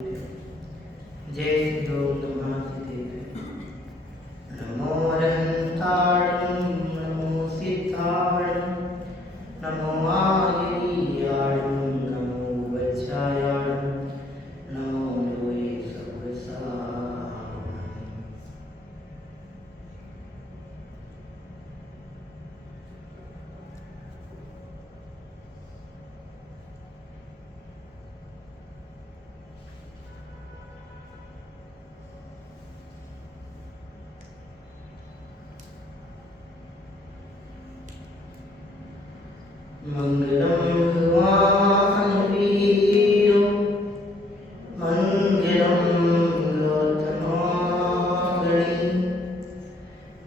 जय नमो अरहंताणं नमो सिद्धाणं नमो आयर्याणं नमो वज्रायाणं नमो लोये सर्वसाहारणं। मंगलम भगवान वीरो मंगलम गौतमागणि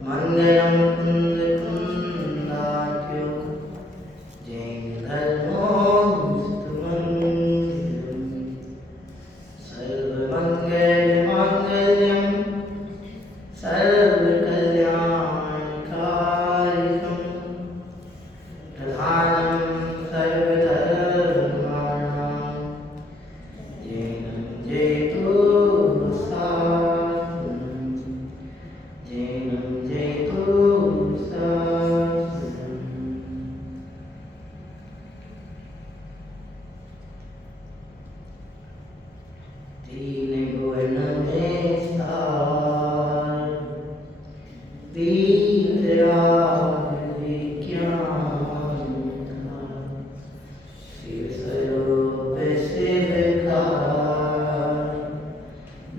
मंगलम कुंद कुंदाख्यो जैन धर्मोस्तुमंगलम सर्वमंगल मांगल्यम सर्वकल्याणकारिकम प्रधानं सर्वधर्माणां जैनं जयतु साधनं जैनं जयतु साधनं। तीन भुवन में स्थान वीतराग विज्ञान शिव स्वरूप शिवकार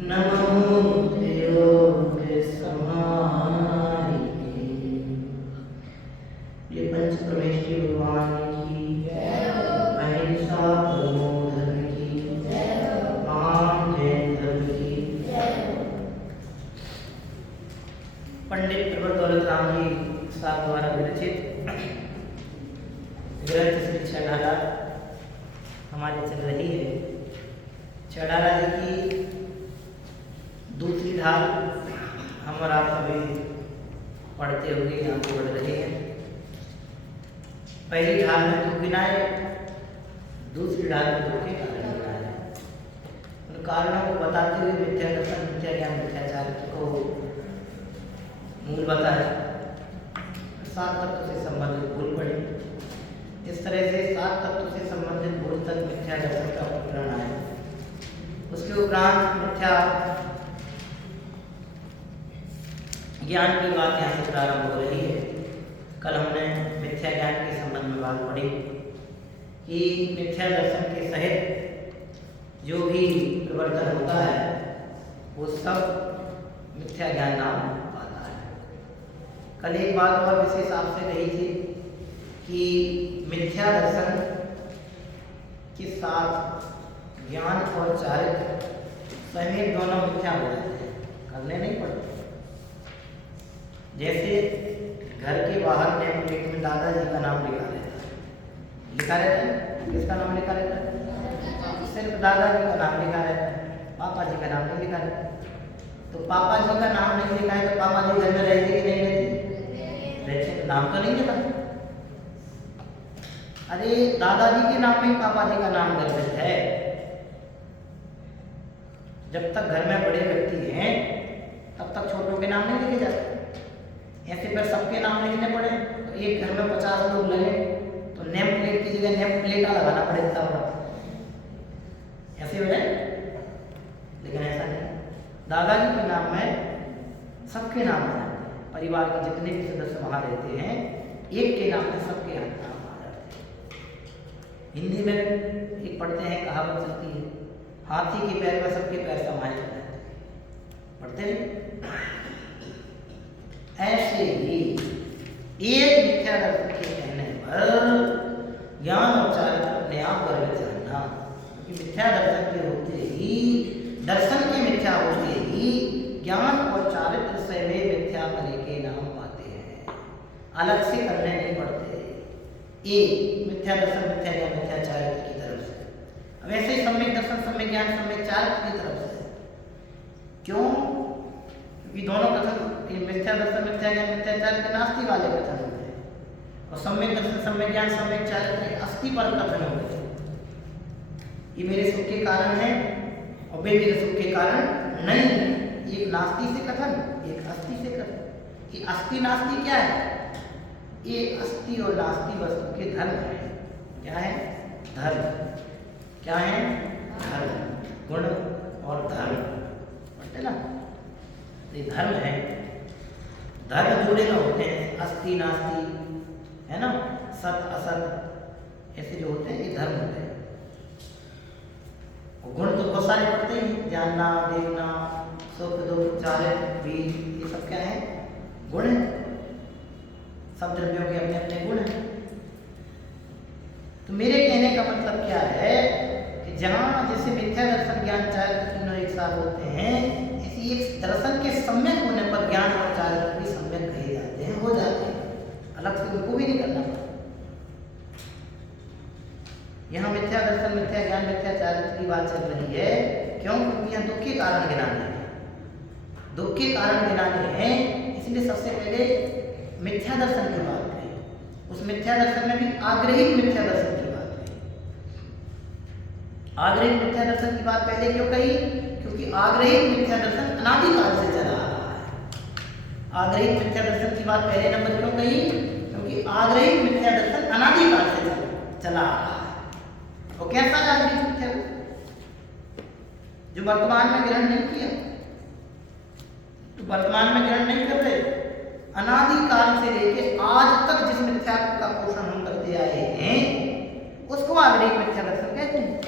नमो योग समाधि। ये पंच परमेश्वरी भगवान की अहिंसा परमो धर्म की मान जैन धर्म की। पंडित प्रवर दौलत राम जी साहब द्वारा विरचित ग्रंथ श्री छेड़ाला हमारी चल रही है। छेड़ाला जी की दूसरी धार हम और आप सभी पढ़ते हुए आगे बढ़ रहे हैं। पहली धार में दुख गिनाए, दूसरी धार में दुख के कारण गिनाए। उन कारणों को बताते हुए मिथ्या दर्शन, मिथ्या ज्ञान, मिथ्याचार को मूल बताया। सात तत्व से संबंधित भूल पड़ी। इस तरह से सात तत्व से संबंधित भूल तक मिथ्या दर्शन का प्रकरण आया। उसके उपरांत मिथ्या ज्ञान की बात यहाँ से प्रारंभ हो रही है। कल हमने मिथ्या ज्ञान के संबंध में बात पढ़ी कि मिथ्या दर्शन के सहित जो भी प्रवर्तन होता है वो सब मिथ्या ज्ञान नाम पाता है। कल एक बात और विशेष आपसे कही थी कि मिथ्या दर्शन के साथ ज्ञान और चारित्र स्वयं दोनों मिथ्या हो जाते हैं, करने नहीं पड़ते। जैसे घर के बाहर नेम प्लेट में दादाजी का नाम लिखा रहता है। किसका नाम लिखा रहता है? सिर्फ दादाजी का नाम लिखा रहता है, पापा जी का नाम नहीं लिखा रहता। तो पापा जी का नाम नहीं लिखा है तो पापा जी घर में रहते कि नहीं रहते? रहते, नाम तो नहीं लिखा। अरे दादाजी के नाम में पापा जी का नाम गर्भित है। जब तक घर में बड़े व्यक्ति हैं तब तक छोटों के नाम नहीं लिखे जाते। ऐसे पर सबके नाम लिखने पड़े तो एक घर में 50 लोग लगे तो नेम प्लेट की जगह नेम प्लेटा लगाना पड़ेगा। ऐसे हो जाए, लेकिन ऐसा नहीं। दादाजी के नाम में सबके नाम आ जाते हैं। परिवार के जितने भी सदस्य वहाँ रहते हैं एक के नाम में सबके नाम आ जाते हैं। हिंदी में एक पढ़ते हैं, कहावत चलती है, हाथी के पैर में सबके पैर समाये जाते हैं। पढ़ते हैं। ऐसे ही एक मिथ्या दर्शन के कहने पर ज्ञान और चारित्र अपने आप गर्वित जानना। क्योंकि मिथ्या दर्शन के होते ही, दर्शन के मिथ्या होते ही ज्ञान और चारित्र स्वयं मिथ्या फल के नाम पाते हैं, अलग से करने नहीं पड़ते। एक मिथ्या दर्शन, मिथ्या ज्ञान, मिथ्या चारित्र की तरफ से। अब ऐसे ही सम्यक दर्शन, सम्यक ज्ञान, सम्यक चारित्र की तरफ से। क्यों? क्योंकि दोनों कथन, मिथ्या दर्शन, मिथ्या ज्ञान, मिथ्या चारित्र नास्ति वाले कथन होते हैं और सम्यक दर्शन, सम्यक ज्ञान, सम्यक चारित्र अस्थि पर कथन होते हैं। ये मेरे सुख के कारण है और वे भी सुख के कारण नहीं है। एक नास्ति से कथन, एक अस्थि से कथन। ये अस्थि नास्ति क्या है? ये अस्थि और नास्ति वस्तु के धर्म है। क्या है? धर्म। क्या है? धर्म। गुण और धर्म पढ़ते ना, ये धर्म है। धर्म जुड़े ना होते हैं, अस्थि नास्ति है ना, सत असत ऐसे जो होते हैं ये धर्म होते हैं। और गुण तो बहुत सारे पढ़ते हैं, जानना, देखना, सुख दुख, चारित्र, बीज, ये सब क्या है? गुण है। सब द्रव्यों के अपने अपने गुण हैं। तो मेरे कहने का मतलब क्या है कि जहाँ जैसे मिथ्या दर्शन ज्ञान चारित्र तीनों एक साथ होते हैं, इसी एक दर्शन के सम्यक होने पर ज्ञान और चारित्र भी सम्यक कहे जाते हैं, हो जाते हैं, अलग से उनको भी नहीं करना पड़ता। यहाँ मिथ्या दर्शन, मिथ्या ज्ञान, मिथ्या चारित्र की बात चल रही है। क्यों? क्योंकि यहाँ दुख के कारण गिनाने हैं, दुख के कारण गिनाने हैं, इसलिए सबसे पहले मिथ्या दर्शन की बात कही। उस मिथ्या दर्शन में भी आग्रहिक मिथ्या दर्शन की बात कही। आग्रहिक मिथ्या दर्शन की बात पहले क्यों कही? क्योंकि आग्रहिक मिथ्या दर्शन अनादिकाल से चला आ रहा है। आग्रहिक मिथ्या दर्शन की बात पहले नंबर क्यों कही? क्योंकि आग्रहिक मिथ्या दर्शन अनादिकाल से चला आ रहा है। और कैसा आग्रहिक मिथ्या दर्शन? जो वर्तमान में ग्रहण नहीं किया, तो वर्तमान में ग्रहण नहीं कर रहे, अनादिकाल से लेके आज तक जिस मिथ्या का पोषण हम करते आए हैं उसको आग्रहिक मिथ्या दर्शन कहते हैं।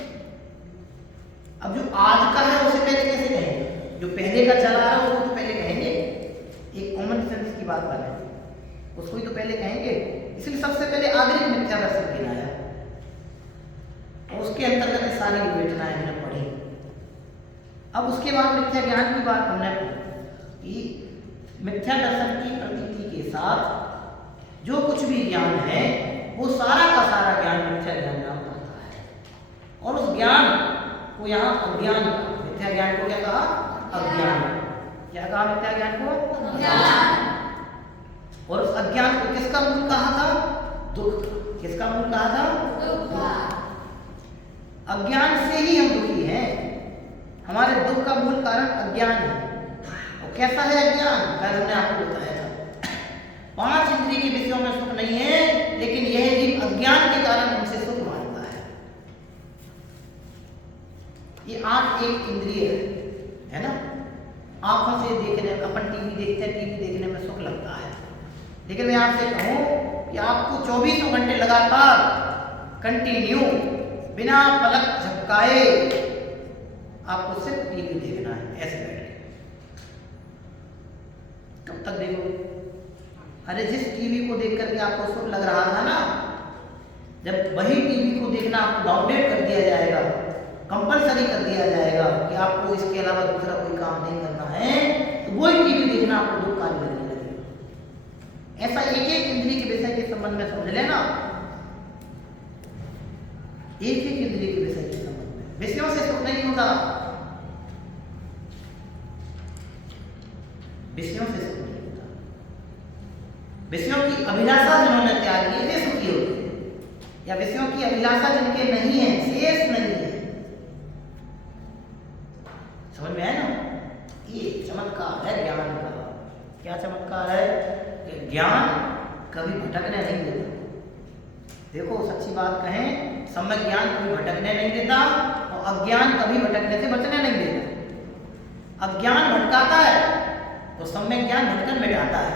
अब जो आज का है उसे पहले कैसे कहेंगे? जो पहले का चला रहा है उसको तो पहले कहेंगे। एक कॉमन सेंस की बात बने, उसको ही तो पहले कहेंगे। इसलिए सबसे पहले आग्रहिक मिथ्या दर्शन गिनाया और उसके अंतर्गत सारी विवेचनाएं हमने पढ़ी। अब उसके बाद मिथ्या ज्ञान की बात हमने कि मिथ्या दर्शन की प्रतीति के साथ जो कुछ भी ज्ञान है वो सारा का सारा ज्ञान मिथ्या ज्ञान नाम पाता है। और उस ज्ञान को यहाँ अज्ञान, मिथ्या ज्ञान को क्या कहा? अज्ञान। क्या कहा मिथ्या ज्ञान को? अज्ञान। और उस अज्ञान को किसका मूल कहा था? दुख। किसका मूल कहा था? दुख। अज्ञान से ही हम दुखी हैं। हमारे दुख का मूल कारण अज्ञान है। और कैसा है अज्ञान? कल हमने आपको बताया था, 5 इंद्रिय के विषयों में सुख नहीं है, लेकिन यह जीव अज्ञान के कारण उनसे सुख मानता है। ये 8 एक इंद्रिय है ना। आंखों से देखने, अपन टीवी देखते हैं, टीवी देखने में सुख लगता है, लेकिन मैं आपसे कहूं कि आपको 24 घंटे लगातार कंटिन्यू बिना पलक झपकाए आपको सिर्फ टीवी देखना है, ऐसे बैठ के। कब तक देखोगे? अरे जिस टीवी को देख करके आपको सुख लग रहा था ना, जब वही टीवी को देखना आपको डाउनलोड कर दिया जाएगा, कंपलसरी कर दिया जाएगा कि आपको इसके अलावा दूसरा कोई काम नहीं करना है, तो वही टीवी देखना आपको दुखकारी लगने लगेगा। ऐसा एक एक इंद्रिय के विषय के संबंध में समझ लेना। एक एक इंद्रिय के विषय के संबंध में विषयों से सुख नहीं होता, विषयों से सुख नहीं होता। विषयों की अभिलाषा जिन्होंने त्याग की वे सुखी होते हैं, या विषयों की अभिलाषा जिनके नहीं है, शेष नहीं है। समझ में आया ना? ये चमत्कार है ज्ञान का। क्या चमत्कार है? कि ज्ञान कभी भटकने नहीं देता। देखो सच्ची बात कहें, सम्यक ज्ञान कभी भटकने नहीं देता और अज्ञान कभी भटकने से बचने नहीं देता। अज्ञान भटकाता है तो सम्यक ज्ञान भटकन मिटाता है।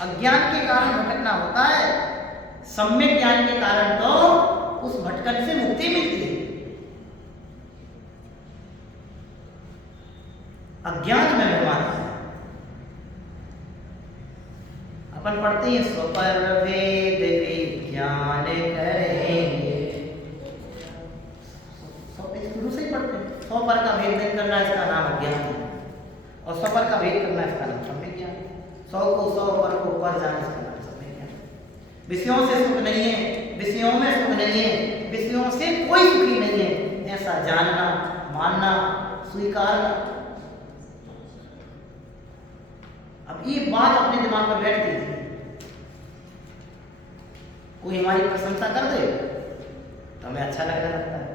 अज्ञान के कारण भटकना होता है, सम्यक ज्ञान के कारण तो उस भटकन से मुक्ति मिलती है। अज्ञान में मेहमान है। अपन पढ़ते हैं स्वपर वेद विज्ञान करेंगे, शुरू से ही पढ़ते हैं। स्वपर का भेद नहीं करना इसका नाम अज्ञान है, और स्वपर का भेद करना इसका नाम सम्यक ज्ञान है। सौ को सौ, पर को पर जाना इसका नाम सम्यक ज्ञान है। विषयों से सुख नहीं है, विषयों में सुख नहीं है, विषयों से कोई सुखी नहीं है, ऐसा जानना, मानना, स्वीकारना। अब ये बात अपने दिमाग में बैठती है। कोई हमारी प्रशंसा कर दे तो हमें अच्छा लगने लगता है,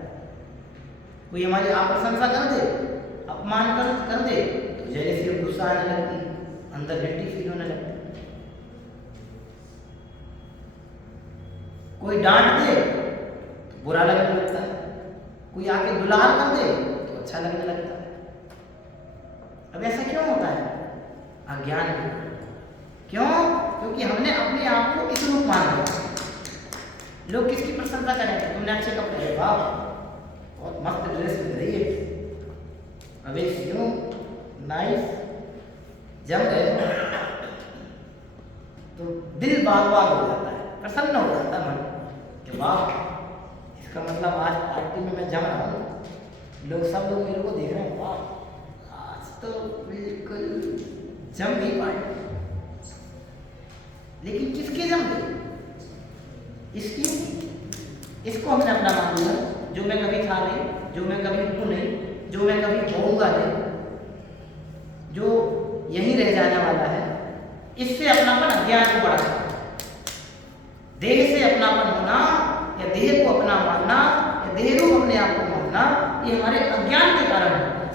कोई हमारी आप प्रशंसा कर दे, अपमान कर दे तो जेलसी और गुस्सा आने लगती, अंदर गिल्टी फील होने लगती। कोई डांट दे तो बुरा लगने लगता है, कोई आके दुलार कर दे तो अच्छा लगने लगता है। अब ऐसा क्यों होता है? अज्ञान के कारण। क्यों? क्योंकि हमने अपने आप को इस रूप मान लिया। लोग किसकी प्रशंसा करेंगे? तुमने अच्छे कपड़े, वाह बहुत मस्त ड्रेस पहन रही है, अबे क्यों नाइस, जम गए तो दिल बाग बाग हो जाता है, प्रसन्न हो जाता है मन कि वाह, इसका मतलब आज पार्टी में मैं जम रहा हूँ, सब लोग मेरे को देख रहे हैं, वाह आज तो बिल्कुल जम गई पार्टी। लेकिन किसके जम गई? इसकी, इसको हमने अपना मान लिया, जो मैं कभी था नहीं, जो मैं कभी हूँ नहीं, जो मैं कभी होऊंगा नहीं, जो यहीं रह जाने वाला है, इससे अपनापन अज्ञान को बढ़ाता है। देह से अपनापन होना या देह को अपना मानना या देह रूप अपने आप को मानना, ये हमारे अज्ञान के कारण होता है।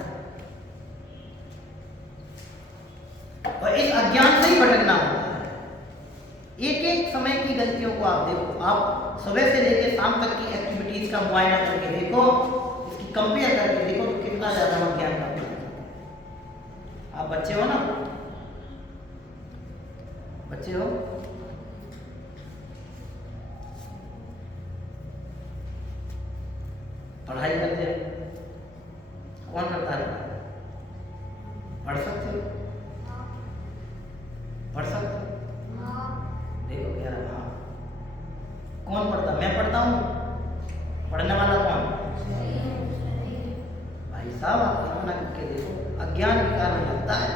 और इस अज्ञान से ही भटकना होता है। एक एक समय की गलतियों को आप देखो, आप सुबह से लेकर शाम तक की एक्टिविटीज का मुआयना करके देखो, इसकी कंपेयर करके देखो तो कितना ज्यादा अज्ञान का। आप बच्चे हो ना, बच्चे हो, पढ़ाई करते हैं, कौन करता है? पढ़ सकते हो? पढ़ सकते हो? देखो कह रहा हाँ, कौन पढ़ता? मैं पढ़ता हूँ, पढ़ने वाला कौन? भाई साहब आप कल्पना करके देखो, अज्ञान के कारण लगता है।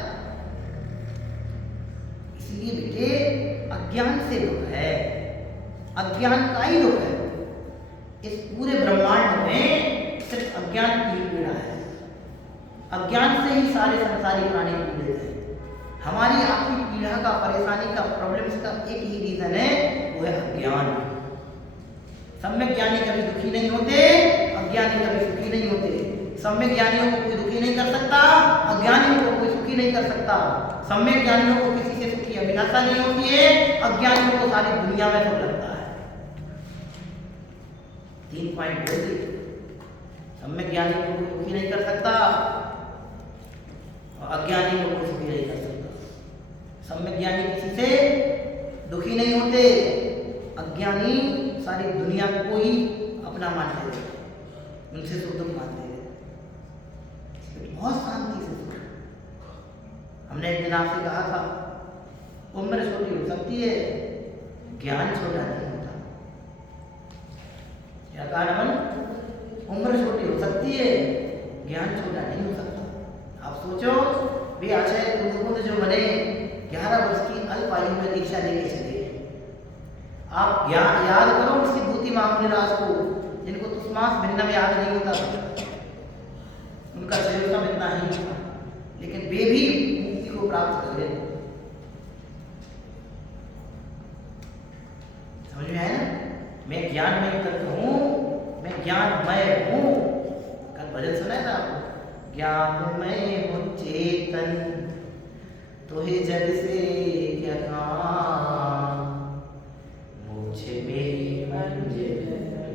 इसलिए बेटे अज्ञान से दुख है, अज्ञान का ही दुख है। इस पूरे ब्रह्मांड में सिर्फ अज्ञान की ही पीड़ा है। अज्ञान से ही सारे संसारी प्राणी पीड़ित हैं। हमारी आपकी पीड़ा का, परेशानी का, प्रॉब्लम्स का एक ही रीजन है, वो है अज्ञान। सम्यक ज्ञानी कभी दुखी नहीं होते, अज्ञानी कभी सुखी नहीं होते। सम्यक ज्ञानियों को कोई दुखी नहीं कर सकता, अज्ञानियों को कोई सुखी नहीं कर सकता। सम्यक ज्ञानियों को किसी से सुखी अभिलाषा नहीं होती है, अज्ञानियों को सारी दुनिया में दुख लगता है। 3 पॉइंट बोल दिए। सम्यक ज्ञानी को कोई दुखी नहीं कर सकता और अज्ञानी को कोई सुखी नहीं कर सकता। सम्यक ज्ञानी किसी से दुखी नहीं होते, अज्ञानी सारी दुनिया को ही अपना मानते हैं, उनसे सुख दुख मानते हैं। बहुत शांति से सुख। हमने एक दिन आपसे कहा था, उम्र छोटी हो सकती है, ज्ञान छोटा नहीं होता। क्या कहा मन? उम्र छोटी हो सकती है, ज्ञान छोटा नहीं हो सकता। आप सोचो भी आचार्य बुद्ध जो बने 11 वर्ष की अल्प आयु में दीक्षा लेके चले। आप याद करो उस विभूति महामुनि राज को, जिनको तुष्मास भिन्न में याद नहीं होता था, उनका शरीर का इतना ही था, लेकिन वे भी मुक्ति को प्राप्त कर गए। समझ में आया ना? मैं ज्ञान में तत्व हूँ, मैं ज्ञानमय हूँ। कल भजन सुना था आपको, ज्ञानमय हूँ चेतन, तो ही जग से क्या काम, मुझे मेरी मंजिल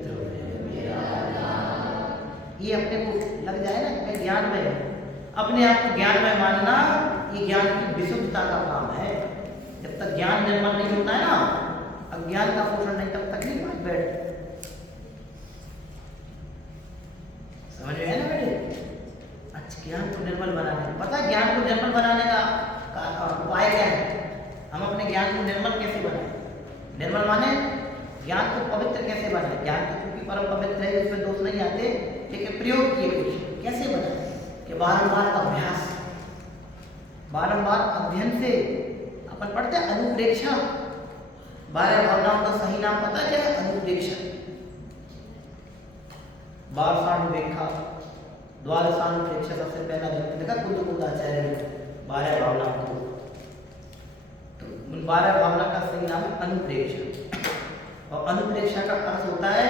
ध्रुव मेरा नाम। ये अपने को लग जाए ना, मैं ज्ञान में है, अपने आप को ज्ञान में मानना, ये ज्ञान की विशुद्धता का काम है। जब तक ज्ञान निर्मल नहीं होता है ना, अज्ञान का पोषण नहीं, तब तक नहीं बैठ। समझ में है ना बेटे? अच्छा, ज्ञान को निर्मल बनाने, पता है ज्ञान को निर्मल बनाने का उपाय क्या है? हम अपने ज्ञान को निर्मल कैसे बनाएं? निर्मल माने ज्ञान को पवित्र कैसे बनाएं? ज्ञान तो क्योंकि परम पवित्र है, उसमें दोष नहीं आते, लेकिन प्रयोग किए कुछ कैसे बनाएं? कि बारंबार अभ्यास, बारंबार अध्ययन से। अपन पढ़ते हैं अनुप्रेक्षा, 12 भावनाओं का सही नाम पता है क्या है? अनुप्रेक्षा। 12 द्वादशानुप्रेक्षा सबसे पहला ग्रंथ लिखा कुंद आचार्य ने 12 भावनाओं को। तो उन 12 भावना का सही नाम है अनुप्रेक्षा। और अनुप्रेक्षा का अर्थ होता है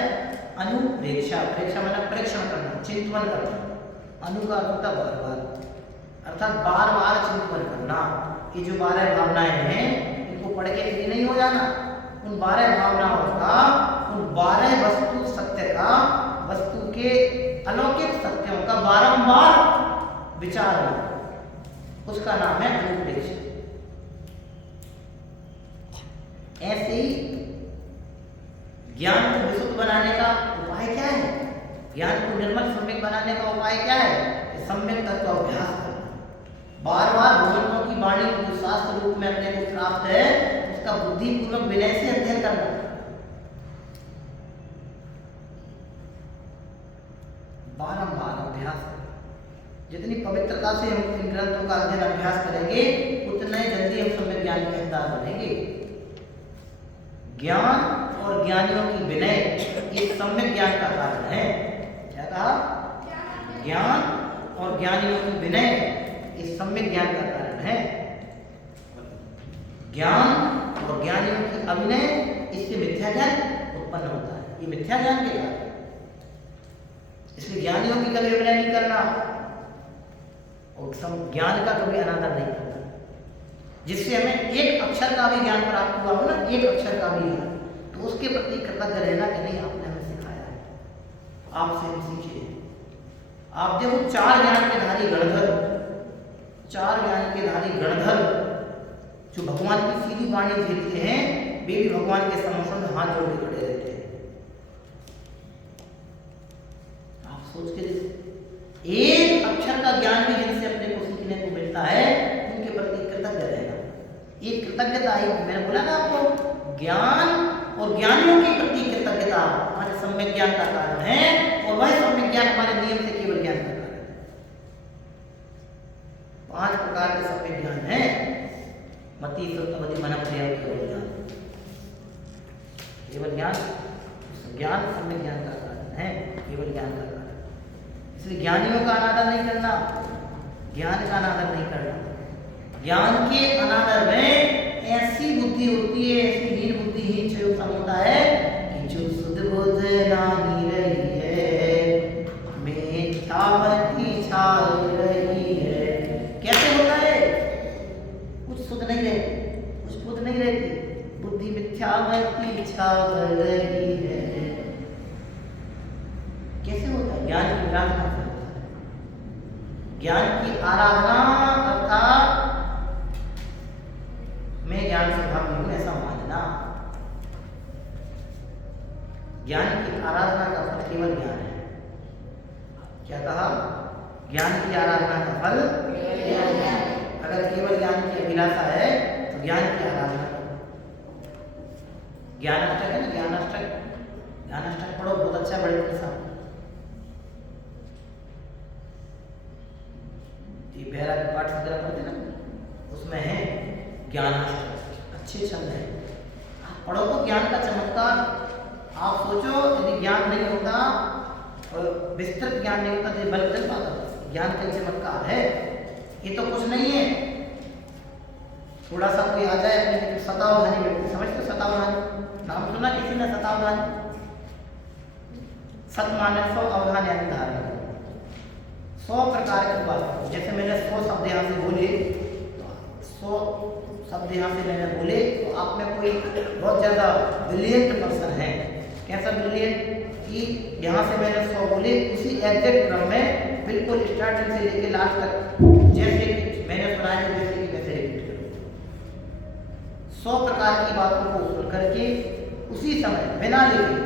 अनुप्रेक्षा, प्रेक्षा मतलब परीक्षण करना, चिंतन करना। अनु का अर्थ होता बार बार, अर्थात बार बार चिंतन करना। ये जो 12 भावनाएं हैं इनको पढ़ के फ्री नहीं हो जाना। उन 12 भावनाओं का, उन 12 वस्तु सत्य का, वस्तु के अलौकिक सत्यों का बारंबार विचार करना, उसका नाम है अनुप्रेक्षा। ऐसे ही ज्ञान को विशुद्ध बनाने का उपाय क्या है? ज्ञान को निर्मल सम्यक बनाने का उपाय क्या है? सम्यक तत्व अभ्यास करना। बार बार भगवंतों की वाणी को जो शास्त्र रूप में अपने को प्राप्त है उसका बुद्धिपूर्वक विनय से अध्ययन करना। बारंबार अभ्यास। जितनी पवित्रता से हम इन ग्रंथों का अध्ययन अभ्यास करेंगे उतना ही जल्दी हम सम्यक ज्ञान के हकदार बनेंगे। ज्ञान और ज्ञानियों की विनय ये सम्यक ज्ञान का कारण है। क्या कहा? ज्ञान और ज्ञानियों की विनय ये सम्यक ज्ञान का कारण है। ज्ञान और ज्ञानियों की अविनय, इससे मिथ्या ज्ञान उत्पन्न होता है। ये मिथ्या ज्ञान के कारण, इसलिए ज्ञानियों की कभी अविनय नहीं करना और ज्ञान का कभी अनादर नहीं करना। जिससे हमें एक अक्षर का भी ज्ञान प्राप्त हुआ हो ना, एक अक्षर का भी, तो उसके प्रति कृतज्ञ रहना कि नहीं आपने हमें सिखाया है, आपसे हम सीखे हैं। आप देखो 4 ज्ञान के धारी गणधर, 4 ज्ञान के धारी गणधर जो भगवान की सीधी वाणी झेलते हैं, वे भी भगवान के समक्ष में हाथ जोड़ के खड़े रहते हैं। आप सोच के देखो, एक अक्षर का ज्ञान भी जिनसे अपने को सीखने को मिलता है उनके प्रति कृतज्ञ रहेगा। ये कृतज्ञता ही, मैंने बोला ना आपको, ज्ञान और ज्ञानियों के प्रति कृतज्ञता हमारे सम्यक ज्ञान का कारण है और वह सम्यक ज्ञान हमारे नियम से केवल ज्ञान का कारण है। 5 प्रकार के सम्यक ज्ञान है। मति श्रुतमति मन प्रिय केवल ज्ञान, केवल ज्ञान, ज्ञान सम्यक ज्ञान का कारण है, केवल ज्ञान का कारण। इसलिए ज्ञानियों का अनादर नहीं करना, ज्ञान का अनादर नहीं करना। ज्ञान के अनादर में ऐसी बुद्धि होती है, ऐसी हीन बुद्धि ही होता है कि जो शुद्ध बुद्ध नानी रही है, मिथ्यामति छाई रही है। कैसे होता है? कुछ शुद्ध नहीं रहती, कुछ बुद्ध नहीं रहती, बुद्धि मिथ्यामति छाई रही है। कैसे होता है? ज्ञान की आराधना से होता है। ज्ञान की आराधना अर्थात मैं ज्ञान से भागी हूं ऐसा मानना। ज्ञान की आराधना का फल केवल ज्ञान है। क्या कहा? ज्ञान की आराधना का फल केवल ज्ञान। अगर केवल ज्ञान की अभिलाषा है तो ज्ञान की आराधना करो। ज्ञानाष्टक है ना, ज्ञानाष्टक, ज्ञानाष्टक पढ़ो, बहुत अच्छा, बड़े प्रसाद। ये बेहरा के पाठ वगैरह पढ़ते ना, उसमें है ज्ञानाष्टक, अच्छे छंद है। आप पढ़ो तो ज्ञान का चमत्कार। आप सोचो यदि ज्ञान नहीं होता और विस्तृत ज्ञान नहीं होता तो बल चल पाता। ज्ञान का चमत्कार है, ये तो कुछ नहीं है। थोड़ा सा कोई आ जाए अपने सतावधानी व्यक्ति, समझते? सतावधानी नाम सुना किसी ने? सतावधानी, सतमानक 100 अवधान यानी धारण, 100 प्रकार की बात। जैसे मैंने 100 शब्द यहाँ से बोले, 100 शब्द यहाँ से मैंने बोले तो आप में कोई बहुत ज़्यादा ब्रिलियंट पर्सन है। कैसा ब्रिलियंट? कि यहाँ से मैंने 100 बोले, उसी एग्जैक्ट क्रम में बिल्कुल स्टार्टिंग से लेके लास्ट तक जैसे कि मैंने सुना है वैसे कि वैसे रिपीट करो। 100 प्रकार की बातों को सुन करके उसी समय बिना लिखे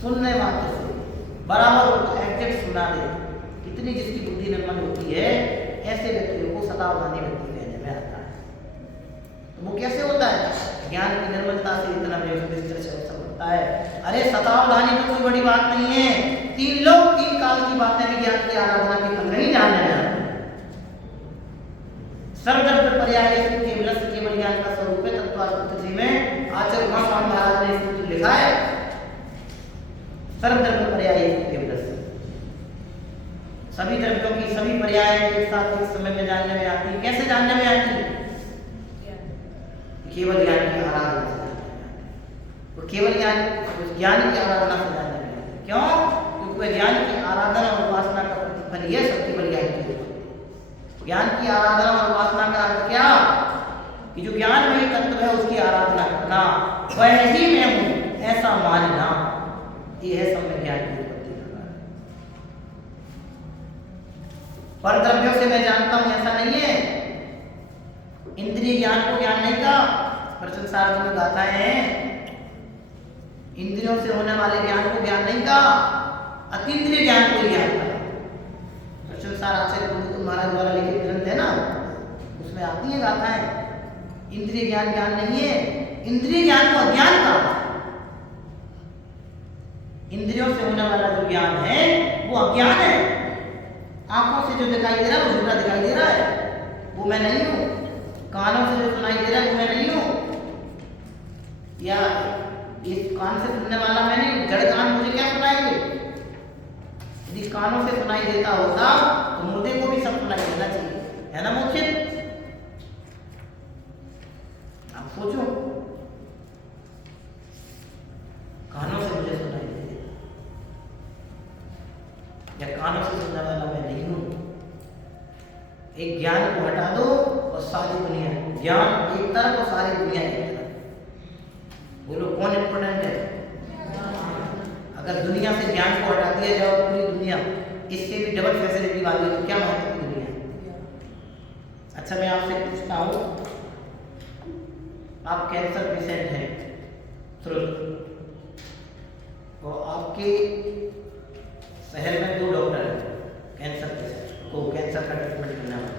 सुनने मात्र से बराबर उनको एग्जैक्ट सुना दे। इतनी जिसकी बुद्धि निर्मल होती है ऐसे व्यक्तियों को सतावधानी व्यक्ति कहने में आता है। तो वो कैसे होता है? ज्ञान की निर्मलता से इतना विस्तृत सब होता है। अरे सतावधानी तो कोई बड़ी बात नहीं है। 3 लोग 3 काल की बातें भी ज्ञान की आराधना के फल नहीं जानने में आते। सर्वधर्म पर्याय केवल ज्ञान का स्वरूप है। तत्वार्थ जी में आचार्य उमास्वामी महाराज ने सूत्र लिखा है, सर्वधर्म पर्याय केवल। सभी द्रव्यों की सभी पर्याय एक साथ एक समय में जानने में आती है। कैसे जानने में आती है? केवल ज्ञान की आराधना से। तो केवल ज्ञान, उस ज्ञान की आराधना से जानने में क्यों? क्योंकि वह ज्ञान की आराधना और उपासना का प्रतिफल ही है सबकी बड़ी ज्ञान की उत्पत्ति। ज्ञान की आराधना और उपासना का अर्थ क्या? कि जो ज्ञान में तत्व है उसकी आराधना करना, वह ही मैं हूं ऐसा मानना, ये है सब में ज्ञान की उत्पत्ति का कारण। पर द्रव्यों से मैं जानता हूं ऐसा नहीं है। इंद्रिय ज्ञान को ज्ञान नहीं कहा, प्रश्न सारथी में गाथाएं हैं। इंद्रियों से होने वाले ज्ञान को ज्ञान नहीं कहा, अतीन्द्रिय ज्ञान को ज्ञान कहा। प्रश्न सार आचार्य गुरुकुल महाराज द्वारा लिखित ग्रंथ है ना, उसमें आती है गाथाएं। इंद्रिय ज्ञान ज्ञान नहीं है, इंद्रिय ज्ञान को अज्ञान कहा। इंद्रियों से होने वाला जो ज्ञान है वो अज्ञान है। आंखों से जो दिखाई दे रहा है वो झूठा दिखाई दे रहा है, वो मैं नहीं हूं। कानों से जो सुनाई दे रहा है वो मैं नहीं हूं, या इस कान से सुनने वाला मैं नहीं। जड़ कान मुझे क्या सुनाएंगे? यदि कानों से सुनाई देता होता तो मुर्दे को भी सब सुनाई देना चाहिए, है ना मोक्षित? आप सोचो, कानों से मुझे सुनाई दे या कानों से सुनने वाला मैं नहीं हूं। एक ज्ञान को हटा दो और सारी दुनिया, ज्ञान एक तरफ और सारी दुनिया एक तरफ। बोलो कौन इंपॉर्टेंट है? अगर दुनिया से ज्ञान को हटा दिया जाओ पूरी दुनिया, इससे भी डबल फैसिलिटी वाली है, तो क्या महत्व की दुनिया? अच्छा मैं आपसे पूछता हूं, आप कैंसर पेशेंट हैं, और आपके शहर में 2 डॉक्टर हैं कैंसर पेशेंट को कैंसर का ट्रीटमेंट करने वाले।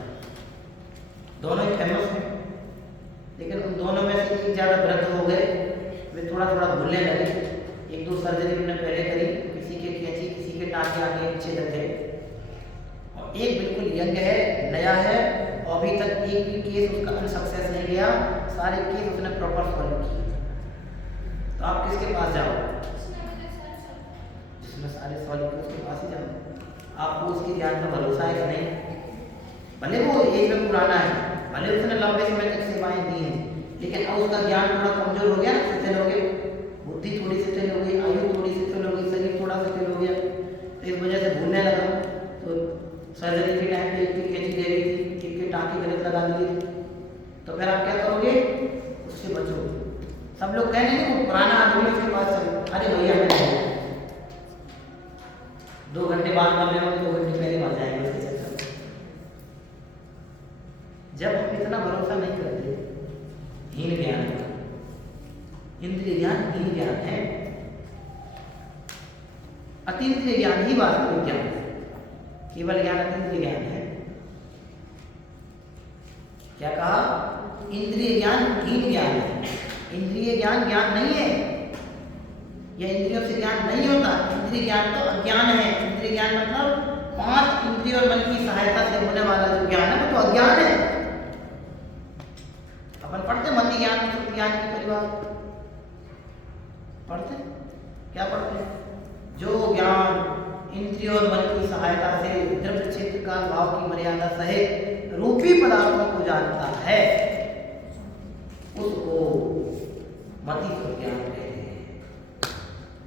दोनों ही फेमस हैं, लेकिन उन दोनों में से एक ज़्यादा वृद्ध हो गए, वे थोड़ा थोड़ा भूलने लगे। 1-2 सर्जरी उन्होंने पहले करी, किसी के खींची, किसी के टाँके आगे पीछे लग गए, और एक बिल्कुल यंग है, नया है, और अभी तक एक भी केस उसका अनसक्सेस नहीं गया। सारे केस उसने प्रॉपर सॉल्व किए। तो आप किसके पास जाओ? जिसमें सारे सॉल्व किए उसके पास ही जाओ। आपको उसकी ज्ञान पर भरोसा है कि नहीं? भले वो एज में पुराना है, भले उसने लंबे समय तक सेवाएं दी हैं, लेकिन अब उसका ज्ञान थोड़ा कमजोर हो गया, शिथिल हो गया, बुद्धि थोड़ी शिथिल हो गई, आयु थोड़ी शिथिल हो गई, शरीर थोड़ा शिथिल हो गया, तो इस वजह से भूलने लगा। तो सर्जरी के टाइम पे एक कैंची दे रही थी, एक के टाँके गलत लगा दिए, तो फिर आप क्या करोगे? उससे बचो। सब लोग कह रहे हैं वो पुराना आदमी उसके पास चलो, अरे भैया मैं 2 घंटे बाद में 2 घंटे पहले मर जाएंगे उसके चक्कर। जब हम इतना भरोसा नहीं करते, हीन ज्ञान का, इंद्रिय ज्ञान हीन ज्ञान है, अतीन्द्रिय ज्ञान ही वास्तविक ज्ञान है। केवल ज्ञान अतीन्द्रिय ज्ञान है। क्या कहा? इंद्रिय ज्ञान हीन ज्ञान है। इंद्रिय ज्ञान ज्ञान नहीं है, यह इंद्रियों से ज्ञान नहीं होता। इंद्रिय ज्ञान तो अज्ञान है। इंद्रिय ज्ञान मतलब 5 इंद्रिय और मन की सहायता से होने वाला जो ज्ञान है वो तो अज्ञान है। अपन पढ़ते मति ज्ञान श्रुति ज्ञान की परिभाषा पढ़ते, क्या पढ़ते? जो ज्ञान इंद्रिय और मन की सहायता से द्रव्य क्षेत्र काल भाव की मर्यादा सहित रूपी पदार्थों को जानता है, उसको मति श्रुति ज्ञान कहते हैं।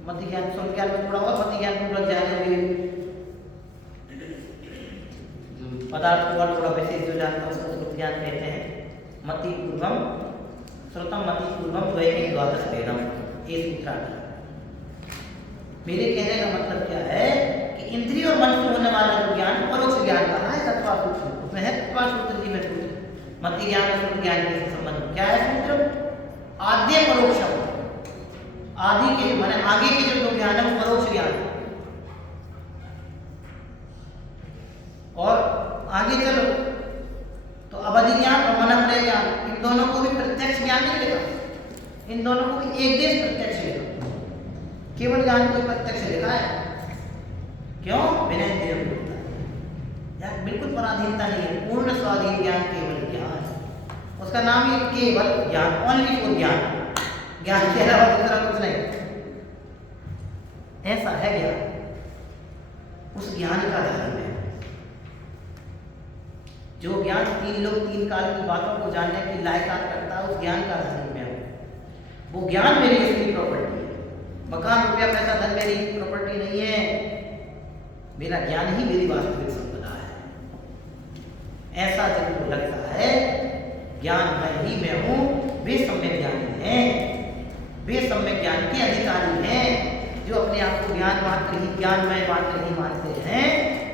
मति ज्ञान श्रुति ज्ञान में थोड़ा और मति ज्ञान में लग जाएंगे, पदार्थ को और थोड़ा विशेष जो जानता है उसको श्रुति ज्ञान कहते हैं। मति पूर्वम श्रुतम मति पूर्वम द्वैतिक द्वादश वेदम, ये सूत्रार्थ। मेरे कहने का मतलब क्या है कि इंद्रिय और मन से होने वाला जो ज्ञान परोक्ष ज्ञान कहा है तत्वा सूत्र, उसमें है तत्वा सूत्र जी में सूत्र। मति ज्ञान और श्रुति ज्ञान के संबंध क्या है सूत्र? आद्य परोक्षम, आदि के माने आगे के जो ज्ञान है वो परोक्ष ज्ञान है। और आगे चलो तो अवधि ज्ञान और मनप्रय ज्ञान, इन दोनों को भी प्रत्यक्ष ज्ञान नहीं लिखा, इन दोनों को भी एक देश प्रत्यक्ष लिखा। केवल ज्ञान को प्रत्यक्ष लिखा है। क्यों? बिना इंद्रियों के होता है, यार बिल्कुल पराधीनता नहीं है, पूर्ण स्वाधीन ज्ञान केवल ज्ञान। उसका नाम ही केवल ज्ञान, ओनली फॉर ज्ञान, ज्ञान के अलावा दूसरा कुछ नहीं। ऐसा है ज्ञान, उस ज्ञान का धर्म है। जो ज्ञान 3 लोग 3 काल की बातों को जानने की लायकात रखता है, उस ज्ञान का धर्म है। वो ज्ञान मेरी असली प्रॉपर्टी है। मकान, रुपया, पैसा, धन मेरी प्रॉपर्टी नहीं है, मेरा ज्ञान ही मेरी वास्तविक संपदा है। ऐसा जिनको लगता है ज्ञान मैं हूँ, वे सम्यक ज्ञानी हैं, वे सम्यक ज्ञान के अधिकारी हैं। जो अपने आप को ज्ञान में मात्र ही मानते हैं,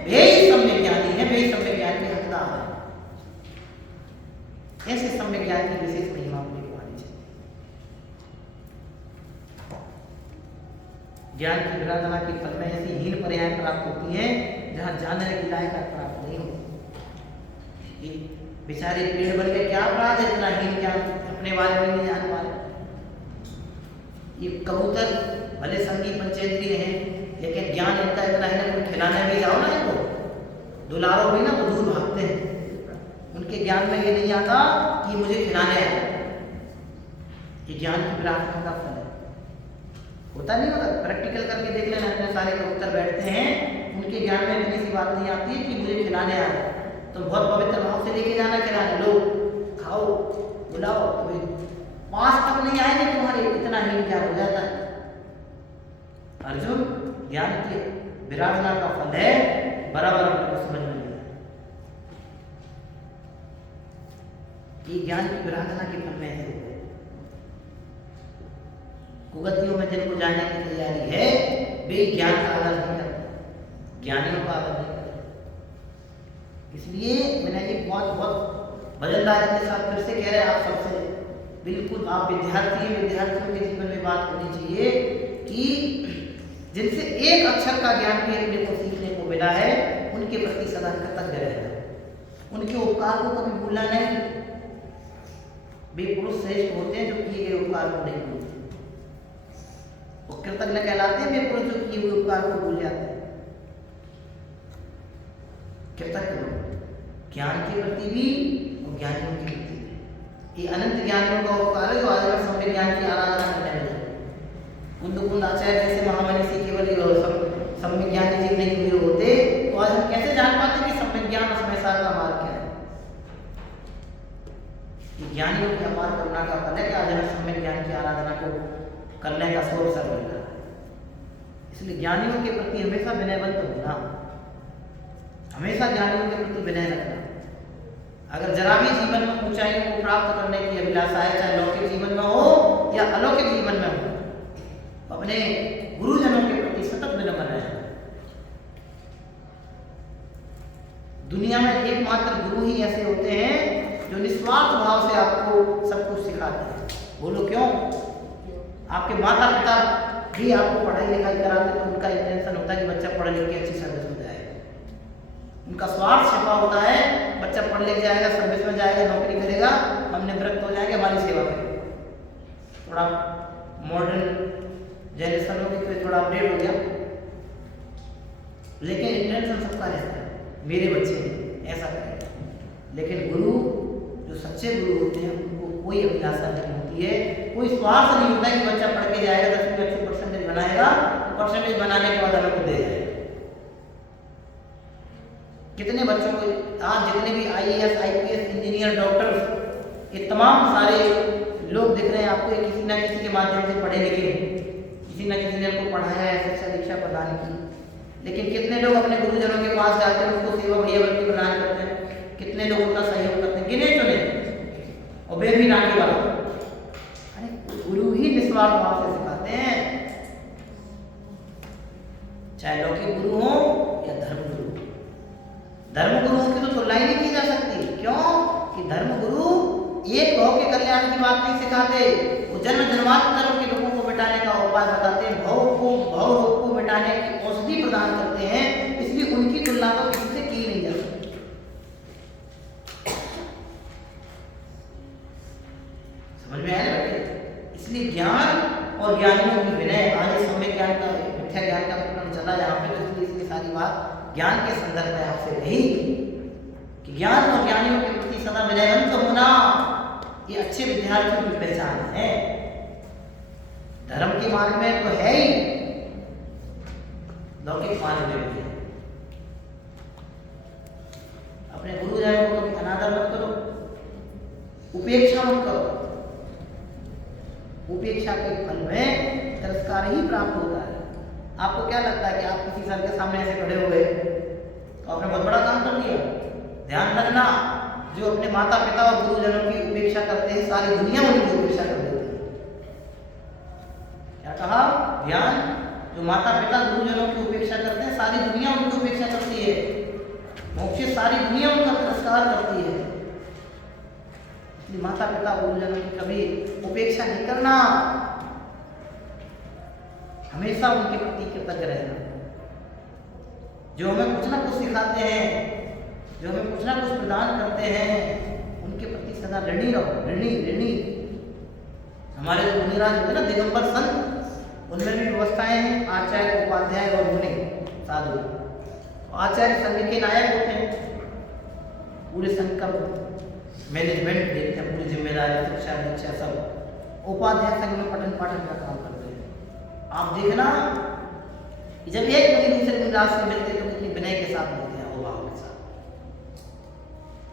वे ही सम्यक ज्ञानी हैं, वे ही सम्यक ज्ञान के हकदार हैं। ऐसे सम्यक ज्ञान की विशेष महिमा अपने को आनी चाहिए। ज्ञान की विराधना के फल में ऐसी हीन पर्याय प्राप्त होती हैं जहां जानने की लायक प्राप्त नहीं होती। बेचारे पेड़ बन के क्या अपराध है, इतना हीन ज्ञान अपने बारे में नहीं जान पा रहे। ये कबूतर भले संगी पंचेंद्रिय हैं, लेकिन ज्ञान इनका इतना है ना, कोई खिलाने भी जाओ ना इनको, दुलारो भी ना, तो दूर भागते हैं। उनके ज्ञान में ये नहीं आता कि मुझे खिलाने आए। ये ज्ञान की विराधना का फल है। होता नहीं होता, प्रैक्टिकल करके देख लेना, इतने सारे कबूतर बैठते हैं, उनके ज्ञान में इतनी सी बात नहीं आती है कि मुझे खिलाने आए। तो बहुत पवित्र भाव से लेके जाना खिलाने, लो खाओ बुलाओ, तो पास तक नहीं आएंगे तुम्हारे, इतना हीन ज्ञान हो जाता है। अर्जुन, ज्ञान की विराधना का फल है, बराबर अपने को समझ में लिया। ये ज्ञान की विराधना के फल में है। कुगतियों में जिनको जाने की तैयारी है, वे ज्ञान का आदर नहीं करते, ज्ञानियों का आदर नहीं करते। इसलिए मैंने एक बहुत वजनदारी के साथ फिर से कह रहे हैं आप सबसे, बिल्कुल आप विद्यार्थी हैं, विद्यार्थियों के जीवन में बात होनी चाहिए कि जिनसे एक अक्षर का ज्ञान भी अपने को सीखने को मिला है, उनके प्रति सदा कृतज्ञ रहना, उनके उपकार को कभी भूलना नहीं। वे पुरुष श्रेष्ठ होते हैं जो किए गए उपकार को नहीं भूलते, वो कृतज्ञ कहलाते हैं। वे पुरुष जो किए हुए उपकार को भूल जाते हैं। कृतज्ञ लोग ज्ञान के प्रति भी और ज्ञानियों के प्रति भी। ये अनंत ज्ञानियों का उपकार है जो आज हमें सम्यक ज्ञान की आराधना करने में कुंद आचार्य जैसे महामनीषी केवल सम्यक ज्ञानी जीव नहीं हुए होते, तो आज हम कैसे जान पाते कि सम्यक ज्ञान और समय सार का मार्ग क्या है। ज्ञानियों की अपार करुणा का फल है कि आज हमें सम्यक ज्ञान की आराधना को करने का सो अवसर मिल रहा है। इसलिए ज्ञानियों के प्रति हमेशा विनयवंत होना, हमेशा ज्ञानियों के प्रति विनय रखना। अगर जरा भी जीवन में ऊंचाइयों को प्राप्त करने की अभिलाषा है, चाहे लौकिक जीवन में हो या अलौकिक जीवन में हो, अपने गुरुजनों के प्रति सतत विनम्र रहें। दुनिया में एकमात्र गुरु ही ऐसे होते हैं जो निस्वार्थ भाव से आपको सब कुछ सिखाते हैं। बोलो क्यों? आपके माता पिता भी आपको पढ़ाई लिखाई कराते तो उनका इंटेंशन होता है कि बच्चा पढ़ लिख के अच्छी सर्विस में जाए। उनका स्वार्थ छिपा होता है, बच्चा पढ़ लिख जाएगा, सर्विस में जाएगा, नौकरी करेगा, हम निवृत्त हो जाएंगे, हमारी सेवा करेगा। थोड़ा मॉडर्न जनरेशन होगी तो थोड़ा अपडेट हो गया, लेकिन इंटेंशन सबका रहता है मेरे बच्चे ऐसा करें। लेकिन गुरु जो सच्चे गुरु होते हैं उनको कोई अभिलाषा नहीं होती है, कोई स्वार्थ नहीं होता है कि बच्चा पढ़ के जाएगा, 10 में अच्छी परसेंटेज बनाएगा, परसेंटेज बनाने के बाद हमें को दे जाएगा। कितने बच्चों को आज जितने भी IAS, IPS, इंजीनियर, डॉक्टर, ये तमाम सारे लोग दिख रहे हैं आपको, किसी ना किसी के माध्यम से पढ़े लिखे, किसी न किसी ने उनको पढ़ाया है, शिक्षा दीक्षा प्रदान की। लेकिन कितने लोग अपने गुरुजनों के पास जाते हैं, उनको सेवा भैयावृत्ति प्रदान करते हैं, कितने लोग उनका सहयोग करते हैं, गिने चुने, और वे भी ना केवल। अरे गुरु ही निस्वार्थ भाव से सिखाते हैं, चाहे लौकिक गुरु हो या धर्म गुरु। धर्म गुरुओं की तो तुलना ही नहीं की जा सकती। क्यों? कि धर्म गुरु एक भाव के कल्याण की बात नहीं सिखाते, वो जन्म जन्मांतरों के लोगों को मिटाने का उपाय बताते हैं, भाव रोग को मिटाने की औषधि प्रदान करते हैं। इसलिए उनकी तुलना तो किसी से की नहीं जा सकती। समझ में आया बेटे? इसलिए ज्ञान और ज्ञानियों की विनय, आज सम्यक ज्ञान का मिथ्या ज्ञान का प्रकरण चला यहाँ पे, तो इसलिए इसकी सारी बात ज्ञान के संदर्भ में आपसे रही कि ज्ञान और ज्ञानियों के प्रति सदा विनयवंत होना ये अच्छे विद्यार्थियों की पहचान है। धर्म के मार्ग में तो है ही, लौकिक मार्ग में भी है। अपने गुरुजनों को कभी अनादर मत करो, उपेक्षा मत करो। उपेक्षा के फल में तिरस्कार ही प्राप्त होता है। आपको क्या लगता है कि आप किसी सर के सामने ऐसे खड़े हुए तो आपने बहुत बड़ा काम कर दिया? ध्यान रखना, जो अपने माता पिता और गुरुजनों की उपेक्षा करते हैं सारी दुनिया उनकी उपेक्षा कर देती है। क्या कहा? ध्यान, जो माता पिता गुरुजनों की उपेक्षा करते हैं सारी दुनिया उनकी उपेक्षा करती है। मोक्ष सारी दुनिया उनका तिरस्कार करती है। इसलिए माता पिता गुरुजनों की कभी उपेक्षा नहीं करना, हमेशा उनके प्रति कृतज्ञ रहना। जो हमें कुछ ना कुछ सिखाते हैं, जो हमें कुछ ना कुछ प्रदान करते हैं, उनके प्रति सदा ऋणी रहो, ऋणी ऋणी। हमारे जो मुनिराज होते हैं ना, दिगंबर संत, उनमें भी व्यवस्थाएं हैं, आचार्य, उपाध्याय और मुनि साधु। आचार्य संघ के नायक होते हैं, पूरे संघ का मैनेजमेंट देखते हैं, पूरी जिम्मेदारी, शिक्षा दीक्षा सब। उपाध्याय संघ में पठन पाठन का काम करते हैं। आप देखना कि जब एक मुनि दूसरे मुनिराज से मिलते तो कितनी विनय के साथ मिलते हैं, अहोभाव के साथ।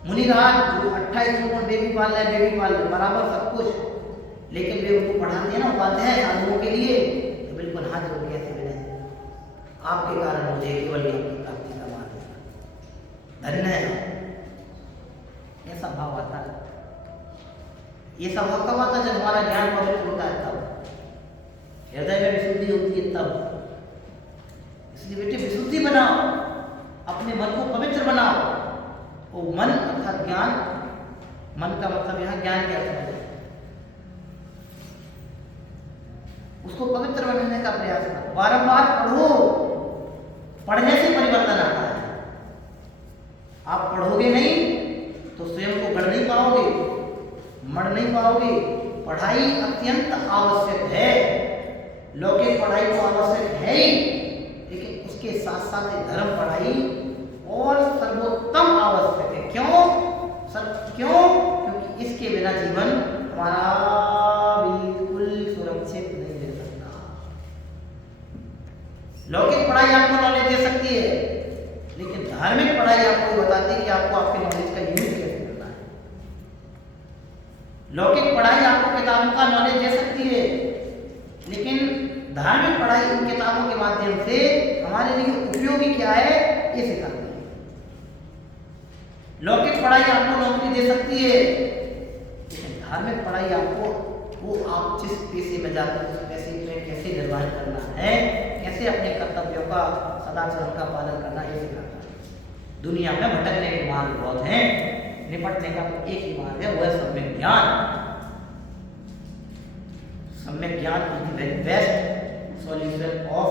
मुनिराज जो 28 लोगों बेबी पाल रहे बराबर सब कुछ, लेकिन वे उनको पढ़ाते हैं ना उपाध्याय साधुओं के लिए, तो बिल्कुल हाथ जोड़ के ऐसे विनय, आपके कारण मुझे केवल आपकी प्राप्ति का मार्ग है, धन्य है। ऐसा भाव आता है। ये स्वभाव कब आता है? जब हमारा ज्ञान पवित्र होता है, तब हृदय में विशुद्धि होती है, तब। इसलिए बेटे विशुद्धि बनाओ, अपने मन को पवित्र बनाओ। वो मन अर्थात ज्ञान, मन का मतलब यहाँ ज्ञान क्या है, उसको पवित्र बनाने का प्रयास करो। बारंबार पढ़ो, पढ़ने से परिवर्तन आता है। आप पढ़ोगे नहीं तो स्वयं को गढ़ नहीं पाओगे, मढ़ नहीं पाओगे। पढ़ाई अत्यंत आवश्यक है, लौकिक पढ़ाई तो आवश्यक है ही, लेकिन उसके साथ साथ धर्म पढ़ाई और सर्वोत्तम आवश्यक है। क्यों? क्योंकि इसके बिना जीवन हमारा बिल्कुल सुरक्षित नहीं रह सकता। लौकिक पढ़ाई आपको नॉलेज दे सकती है, लेकिन धार्मिक पढ़ाई आपको बताती है कि आपको आपके नॉलेज का यूज कैसे करना है। लौकिक पढ़ाई आपको किताबों का नॉलेज दे सकती है, लेकिन धार्मिक पढ़ाई उन किताबों के माध्यम से हमारे लिए उपयोगी क्या है ये सिखाती है। लौकिक पढ़ाई आपको नौकरी दे सकती है, लेकिन धार्मिक पढ़ाई आपको वो आप जिस पेशे में जाते हैं उस पेशे में कैसे निर्वाह करना है, कैसे अपने कर्तव्यों का सदाचरण का पालन करना, ये सिखाता है। दुनिया में भटकने के मार्ग बहुत हैं, निपटने का तो एक ही मार्ग है, वो है सम्यक ज्ञान। सम्यक ज्ञान is the best solution of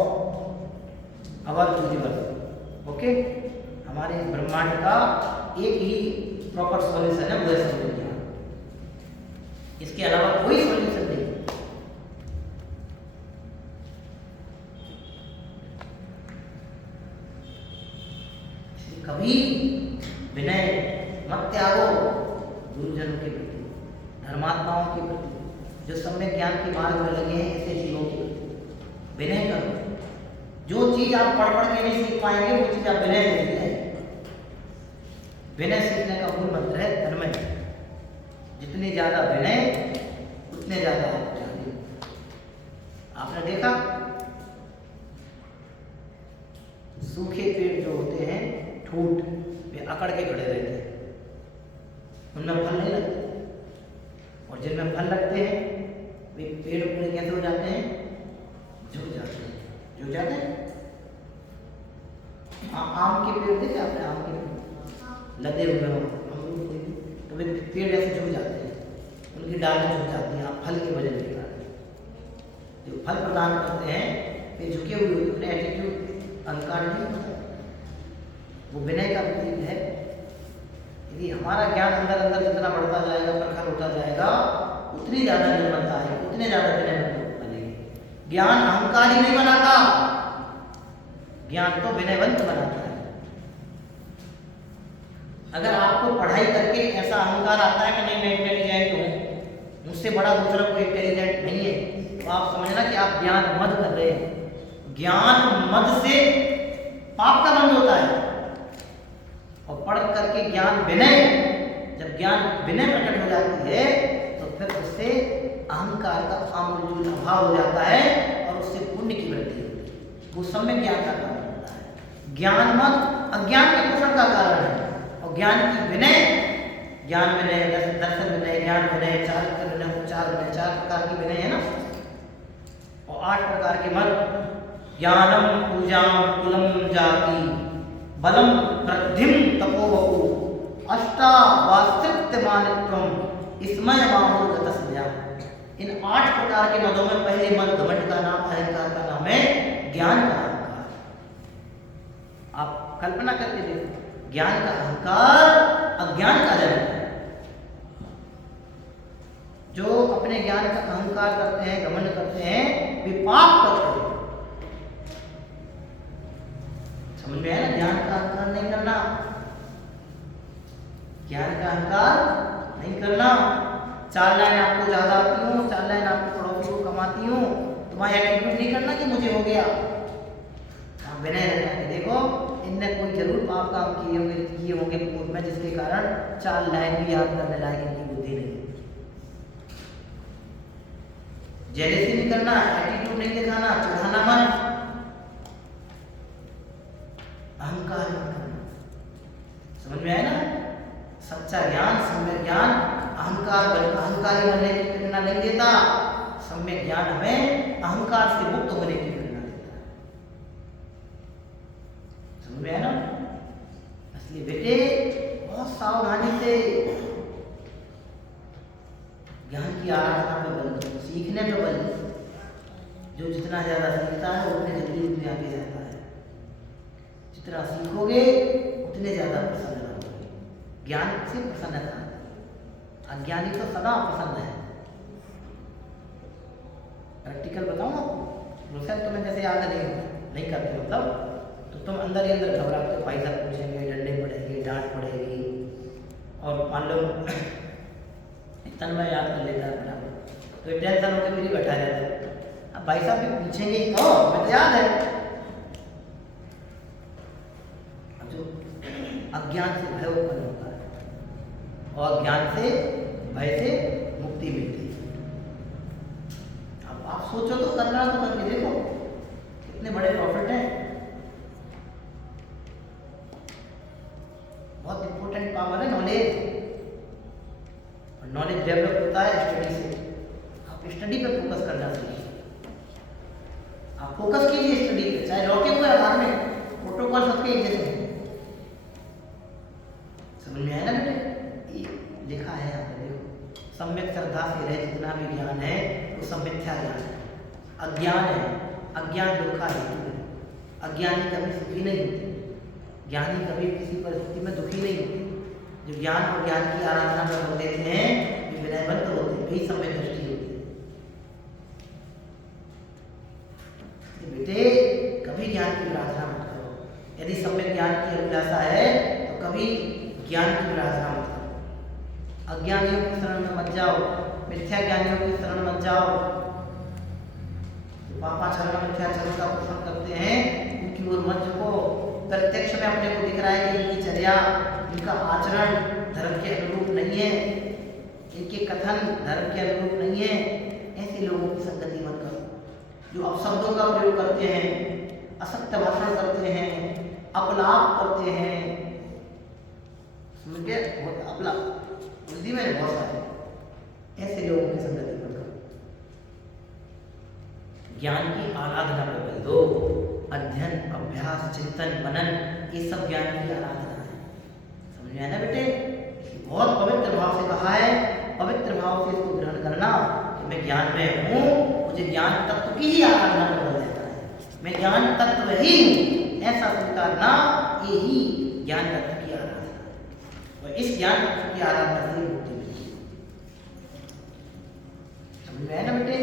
our universe. Okay, हमारे ब्रह्मांड का एक ही प्रॉपर सॉल्यूशन है, वो है सम्यक ज्ञान। इसके अलावा कोई सॉल्यूशन नहीं। कभी विनय मत त्यागो गुरुजनों के प्रति, धर्मात्माओं के प्रति, जो सम्यक ज्ञान के मार्ग में लगे हैं, ऐसे जीवों के प्रति विनय करो। जो चीज आप पढ़ के नहीं सीख पाएंगे, वो चीज आप विनय से सीख जाएंगे। विनय सीखने का मूल मंत्र है तन्मय। जितनी ज्यादा विनय उतने ज्यादा आप जाने। आपने देखा सूखे पेड़ जो होते हैं ठूठ, वे अकड़ के खड़े रहते हैं, उनमें फल नहीं लगते, और जिनमें फल लगते हैं वे पेड़ पूरे कैसे हो जाते हैं? झुक जाते हैं। झुक जाते हैं। आम के पेड़ देखे आपने? आम के पेड़ लदे हुए हो तो वे पेड़ ऐसे झुक जाते हैं, उनकी डालें झुक जाती हैं, आप फल के वजह से जो फल प्रदान करते हैं वे झुके हुए होते, अपने एटीट्यूड अहंकार नहीं होता। वो विनय का प्रतीक है। यदि हमारा ज्ञान अंदर अंदर जितना बढ़ता जाएगा, प्रखर होता जाएगा, उतनी ज्यादा निर्मलता है, उतने ज्यादा विनय बनेगी। ज्ञान अहंकारी नहीं बनाता, ज्ञान तो विनयवंत बनाता है। अगर आपको पढ़ाई करके ऐसा अहंकार आता है कि नहीं मैं इंटेलिजेंट हूं, मुझसे बड़ा दूसरा कोई इंटेलिजेंट नहीं है, तो आप समझना कि आप ज्ञान मद कर रहे हैं। ज्ञान मद से पाप का बंध होता है, और पढ़ करके ज्ञान विनय, जब ज्ञान विनय प्रकट हो जाती है तो फिर उससे अहंकार का आमूल अभाव हो जाता है, और उससे वो सम्यक ज्ञान का कारण होता है। ज्ञान मत अज्ञान के पोषण का कारण है, और ज्ञान की विनय, ज्ञान विनय, दर्शन विनय, ज्ञान विनय, चारित्र विनय, उपचार विनय, 4 प्रकार की विनय है ना, और 8 प्रकार के मत। ज्ञानम पूजाम कुलम जाति बलम वृद्धिम तपोवपु अष्टा वास्तित्वमानित्वम इसमय बाहुर्गतस्या। इन 8 प्रकार के मदों में पहले मद घमंड का नाम, अहंकार का नाम है ज्ञान का अहंकार। आप कल्पना करके देखो, ज्ञान का अहंकार अज्ञान का जन्म है। जो अपने ज्ञान का अहंकार करते हैं, घमंड करते हैं, वे पाप करते हैं। समझ में है ना? ज्ञान का अहंकार नहीं करना, ज्ञान का अहंकार नहीं करना। 4 लाइन आपको ज्यादा आती हूँ, 4 लाइन आपको पड़ोसी को कमाती हूँ, तुम्हारा एटीट्यूड नहीं करना कि मुझे हो गया। आप विनय रखना कि देखो इनने कोई जरूर पाप काम किए होंगे पूर्व में, जिसके कारण 4 लाइन भी याद करने लायक इनकी बुद्धि नहीं। जेलसी नहीं करना, एटीट्यूड नहीं दिखाना, चढ़ाना मत, अहंकार मत करना। समझ में आया ना? सच्चा ज्ञान, सम्यक ज्ञान अहंकारी बनने की प्रेरणा नहीं देता। सम्यक ज्ञान हमें अहंकार से मुक्त होने की प्रेरणा देता है। समझ में आया ना? इसलिए बेटे बहुत सावधानी से ज्ञान की आराधना पर बल दो, सीखने पर बल दो। जो जितना ज्यादा सीखता है उतने जल्दी उतने आगे जाता है। जितना सीखोगे उतने ज्यादा प्रसन्न रहोगे। ज्ञान से प्रसन्नता, अज्ञानी तो सदा प्रसन्न है। प्रैक्टिकल बताऊं आपको, प्रोसेस तुम्हें जैसे याद नहीं करते मतलब, तो तुम अंदर ही अंदर घबराते हो, भाई साहब पूछेंगे, डंडे पड़ेंगे, डांट पड़ेगी, और मान लो तन में याद कर लेता है बराबर, तो टेंशन होकर फिर ही बैठा रहता है। अब भाई साहब भी पूछेंगे, तो मैं तो याद है। अब जो अज्ञान से भय उत्पन्न होता है, और ज्ञान से भय से मुक्ति मिलती है। अब आप सोचो तो, करना तो करके देखो, कितने बड़े प्रॉफिट हैं। बहुत इंपॉर्टेंट पावर है नॉलेज, और नॉलेज डेवलप होता है स्टडी से। आप स्टडी पे फोकस करना चाहिए, आप फोकस कीजिए स्टडी पे, चाहे रॉकेट को आधार में, प्रोटोकॉल सबके एक जैसे हैं। समझ में आया ना बेटे? लिखा है यहाँ पे देखो, सम्यक श्रद्धा से रहे जितना भी ज्ञान है वो सब मिथ्या ज्ञान है, अज्ञान है। अज्ञान दुखा हेतु है। अज्ञानी कभी सुखी नहीं होते, ज्ञानी कभी किसी परिस्थिति में दुखी नहीं होते। जो ज्ञान और ज्ञान की आराधना में बन देते हैं वे विनयवंत होते हैं, वही सम्यक दृष्टि होती है। बेटे कभी ज्ञान की आराधना मत करो। यदि सम्यक ज्ञान की अभिलाषा है तो कभी ज्ञान की आराधना मत करो। अज्ञानियों की शरण में मत जाओ, मिथ्या ज्ञानियों की शरण मत जाओ। पापाचरण मिथ्याचरण का पोषण करते हैं उनकी ओर मत झुको। प्रत्यक्ष में अपने को दिख रहा है कि इनकी चर्या, इनका आचरण धर्म के अनुरूप नहीं है, इनके कथन धर्म के अनुरूप नहीं है, ऐसे लोगों की संगति मत करो। जो अपशब्दों का प्रयोग करते हैं, असत्य भाषण करते हैं, अपलाप करते हैं, समझ गए? बहुत अपलाप बुद्धि में बहुत सारे, ऐसे लोगों की संगति मत करो। ज्ञान की आराधना पर बल दो। अध्ययन, अभ्यास, चिंतन, मनन, ये सब ज्ञान की आराधना है। समझ में आया ना बेटे? बहुत पवित्र भाव से कहा है, पवित्र भाव से इसको ग्रहण करना कि मैं ज्ञान में हूँ, मुझे ज्ञान तत्व की ही आराधना पर बल देता है। मैं ज्ञान तत्व ही हूँ ऐसा स्वीकारना, ये ही ज्ञान तत्व की आराधना है। और इस ज्ञान तत्व की आराधना से मुक्ति मिलती है। समझ में आया ना बेटे?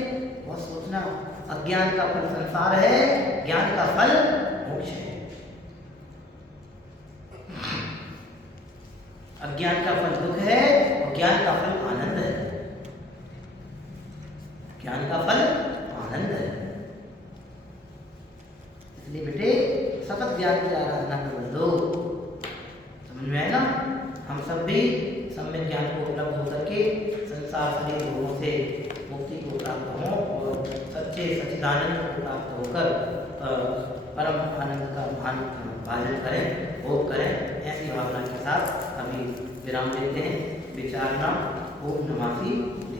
बहुत सोचना। अज्ञान का फल संसार है, ज्ञान का फल मोक्ष है। अज्ञान का फल दुख है और ज्ञान का फल आनंद है। ज्ञान का फल आनंद है। इसलिए बेटे सतत ज्ञान की आराधना कर दो। समझ में आए ना? हम सब भी सम्यक ज्ञान को उपलब्ध होकर के संसार शरीर भोगों से मुक्ति को प्राप्त हों और सच्चे सच्चिदानंद को प्राप्त होकर परम आनंद का भाजन करें, भोग करें। ऐसी भावना के साथ अभी विराम देते हैं। विचारना ओम नमः शिवाय।